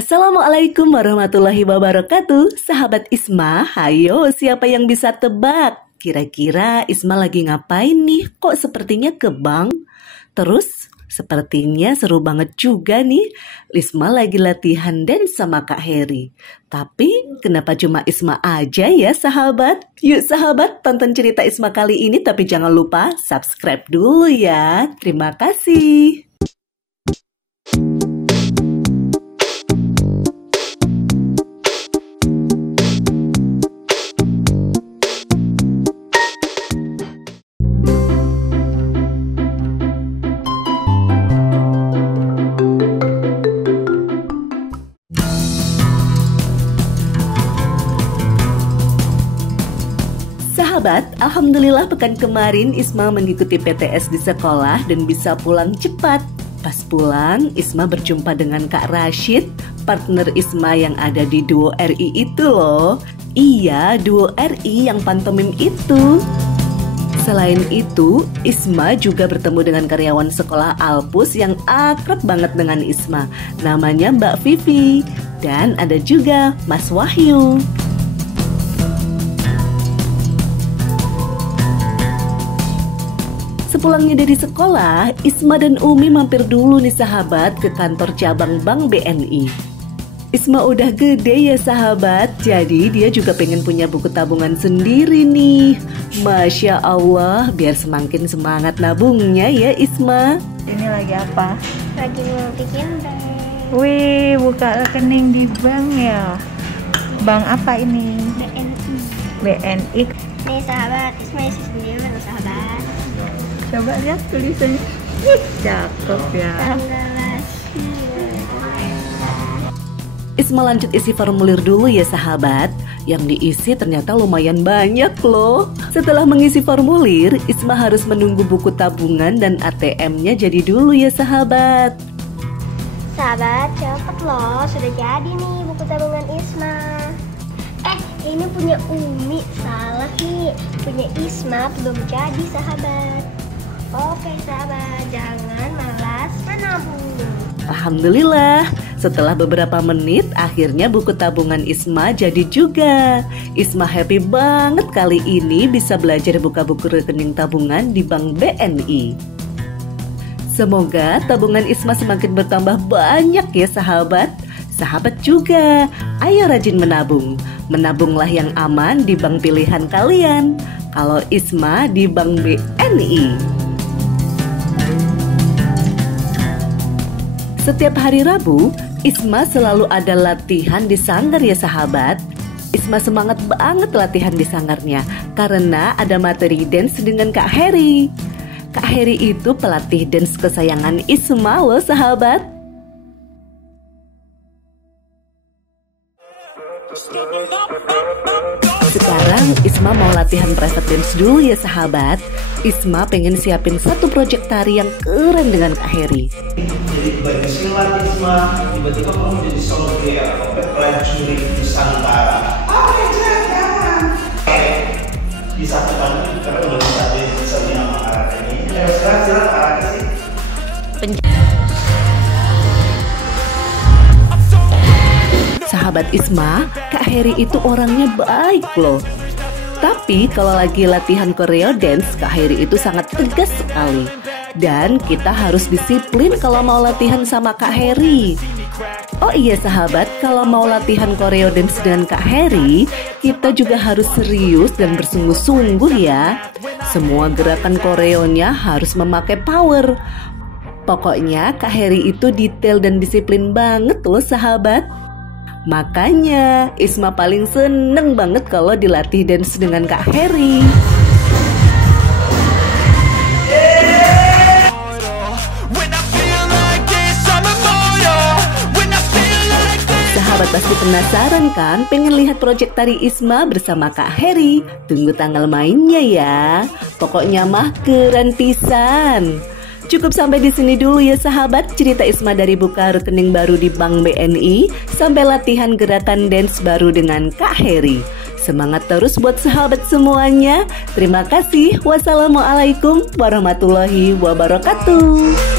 Assalamualaikum warahmatullahi wabarakatuh. Sahabat Isma, hayo siapa yang bisa tebak? Kira-kira Isma lagi ngapain nih? Kok sepertinya ke bank? Terus sepertinya seru banget juga nih. Isma lagi latihan dance sama Kak Heri. Tapi kenapa cuma Isma aja ya sahabat? Yuk sahabat, tonton cerita Isma kali ini, tapi jangan lupa subscribe dulu ya. Terima kasih. Sahabat, alhamdulillah pekan kemarin Isma mengikuti PTS di sekolah dan bisa pulang cepat. Pas pulang, Isma berjumpa dengan Kak Rashid, partner Isma yang ada di Duo RI itu loh. Iya, Duo RI yang pantomim itu. Selain itu, Isma juga bertemu dengan karyawan sekolah Alpus yang akrab banget dengan Isma. Namanya Mbak Vivi. Dan ada juga Mas Wahyu. Sepulangnya dari sekolah, Isma dan Umi mampir dulu nih sahabat ke kantor cabang Bank BNI. Isma udah gede ya sahabat, jadi dia juga pengen punya buku tabungan sendiri nih. Masya Allah, biar semakin semangat nabungnya ya Isma. Ini lagi apa? Lagi mau bikin bank. Wih, buka rekening di bank ya. Bank apa ini? BNI. BNI. Nih sahabat, Isma isi sendiri loh sahabat. Coba lihat tulisannya. Cakep ya. Isma lanjut isi formulir dulu ya sahabat. Yang diisi ternyata lumayan banyak loh. Setelah mengisi formulir, Isma harus menunggu buku tabungan dan ATM-nya jadi dulu ya sahabat. Sahabat, cepet loh, sudah jadi nih buku tabungan Isma. Ini punya Umi, salah nih. Punya Isma belum jadi sahabat. Oke sahabat, jangan malas menabung. Alhamdulillah, setelah beberapa menit akhirnya buku tabungan Isma jadi juga. Isma happy banget kali ini bisa belajar buka buku rekening tabungan di Bank BNI. Semoga tabungan Isma semakin bertambah banyak ya sahabat. Sahabat juga, ayo rajin menabung. Menabunglah yang aman di bank pilihan kalian. Kalau Isma di Bank BNI. Setiap hari Rabu, Isma selalu ada latihan di sanggar ya sahabat. Isma semangat banget latihan di sanggarnya karena ada materi dance dengan Kak Heri. Kak Heri itu pelatih dance kesayangan Isma loh sahabat. Sekarang Isma mau latihan private dance dulu ya sahabat. Isma pengen siapin satu proyek tari yang keren dengan Kak Heri. Jadi banyak silat Isma, tiba-tiba kamu jadi soldier, prajurit Nusantara. Oke, jangan. Bisa ketemu karena udah bisa jadi sama karate ini. Ayo silat karate sih. Sahabat Isma, Kak Heri itu orangnya baik loh. Tapi kalau lagi latihan choreo dance, Kak Heri itu sangat tegas sekali. Dan kita harus disiplin kalau mau latihan sama Kak Heri. Oh iya sahabat, kalau mau latihan choreo dance dengan Kak Heri, kita juga harus serius dan bersungguh-sungguh ya. Semua gerakan koreonya harus memakai power. Pokoknya Kak Heri itu detail dan disiplin banget loh sahabat. Makanya Isma paling seneng banget kalau dilatih dance dengan Kak Heri. Sahabat pasti penasaran kan pengen lihat proyek tari Isma bersama Kak Heri. Tunggu tanggal mainnya ya. Pokoknya mah keren pisan. Cukup sampai di sini dulu ya sahabat, cerita Isma dari buka rekening baru di Bank BNI sampai latihan gerakan dance baru dengan Kak Heri. Semangat terus buat sahabat semuanya. Terima kasih. Wassalamualaikum warahmatullahi wabarakatuh.